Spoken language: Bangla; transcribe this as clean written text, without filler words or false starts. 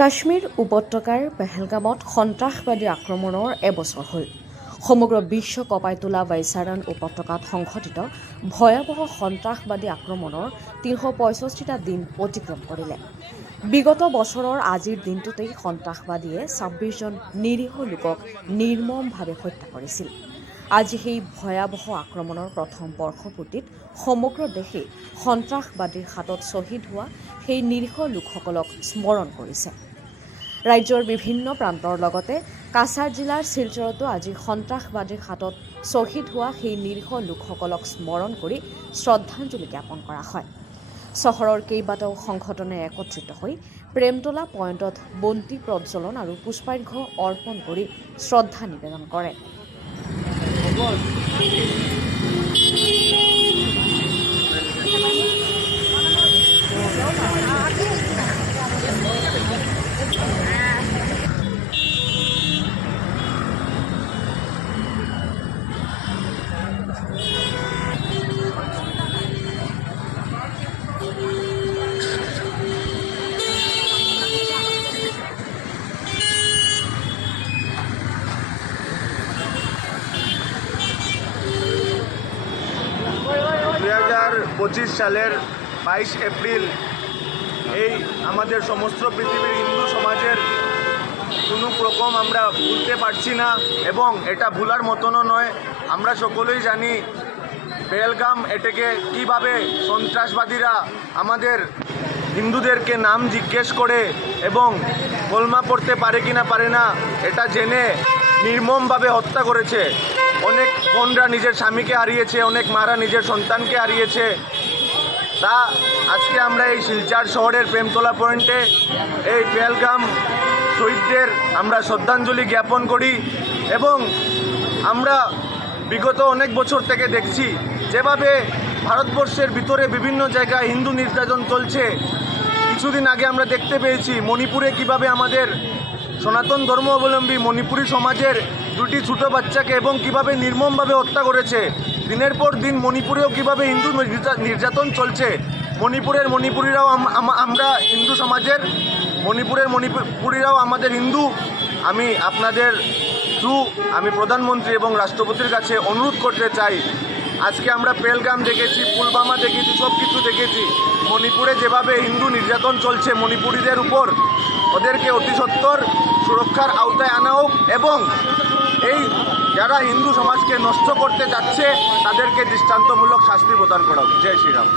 কাশ্মীৰ উপত্যকাৰ পেহেলগামত সন্ত্ৰাসবাদী আক্ৰমণৰ এবছৰ হ'ল। সমগ্ৰ বিশ্ব কঁপাই তোলা বৈচাৰণ উপত্যকাত সংঘটিত ভয়াৱহ সন্ত্ৰাসবাদী আক্ৰমণৰ ৩৬৫টা দিন অতিক্ৰম কৰিলে। বিগত বছৰৰ আজিৰ দিনটোতেই সন্ত্ৰাসবাদীয়ে ২৬জন নিৰীহ লোকক নিৰ্মমভাৱে হত্যা কৰিছিল। আজি সেই ভয়াৱহ আক্ৰমণৰ প্ৰথম বৰ্ষপূৰ্তিত সমগ্ৰ দেশে সন্ত্ৰাসবাদীৰ হাতত শ্বহীদ হোৱা সেই নিৰীহ লোকসকলক স্মৰণ কৰিছে। ৰাজ্যৰ বিভিন্ন প্ৰান্তৰ লগতে কাছাৰ জিলাৰ শিলচৰতো আজি সন্ত্ৰাসবাদীৰ হাতত শ্বহীদ হোৱা সেই নিৰীহ লোকসকলক স্মৰণ কৰি শ্ৰদ্ধাঞ্জলি জ্ঞাপন কৰা হয়। চহৰৰ কেইবাটাও সংগঠনে একত্ৰিত হৈ প্ৰেমতলা পইণ্টত বন্তি প্ৰজ্বলন আৰু পুষ্পাৰ্ঘ্য অৰ্পণ কৰি শ্ৰদ্ধা নিবেদন কৰে। পঁচিশ সালের 22 এপ্রিল এই আমাদের সমস্ত পৃথিবীর হিন্দু সমাজের কোনো রকম আমরা ভুলতে পারছি না এবং এটা ভুলার মতনও নয়। আমরা সকলেই জানি পেহেলগাম এটাকে কিভাবে সন্ত্রাসবাদীরা আমাদের হিন্দুদেরকে নাম জিজ্ঞেস করে এবং কলমা পড়তে পারে কি না পারে না এটা জেনে নির্মমভাবে হত্যা করেছে। অনেক বোনরা নিজের স্বামীকে হারিয়েছে, অনেক মারা নিজের সন্তানকে হারিয়েছে। তা আজকে আমরা এই শিলচর শহরের প্রেমতলা পয়েন্টে এই পেহেলগাম শহীদদের আমরা শ্রদ্ধাঞ্জলি জ্ঞাপন করি এবং আমরা বিগত অনেক বছর থেকে দেখছি যেভাবে ভারতবর্ষের ভিতরে বিভিন্ন জায়গায় হিন্দু নির্যাতন চলছে। কিছুদিন আগে আমরা দেখতে পেয়েছি মণিপুরে কিভাবে আমাদের সনাতন ধর্মাবলম্বী মণিপুরী সমাজের দুটি ছোটো বাচ্চাকে এবং কিভাবে নির্মমভাবে হত্যা করেছে। দিনের পর দিন মণিপুরেও কিভাবে হিন্দু নির্যাতন চলছে। মণিপুরীরাও আমরা হিন্দু সমাজের মণিপুরীরাও আমাদের হিন্দু। আমি আপনাদের আমি প্রধানমন্ত্রী এবং রাষ্ট্রপতির কাছে অনুরোধ করতে চাই, আজকে আমরা পেহেলগাম দেখেছি, পুলওয়ামা দেখেছি, সব কিছু দেখেছি। মণিপুরে যেভাবে হিন্দু নির্যাতন চলছে মণিপুরীদের উপর, ওদেরকে অতি সত্বর সুরক্ষার আওতায় আনা হোক এবং এই যারা হিন্দু সমাজকে নষ্ট করতে যাচ্ছে তাদেরকে দৃষ্টান্তমূলক শাস্তি প্রদান করা হোক। জয় শ্রীরাম।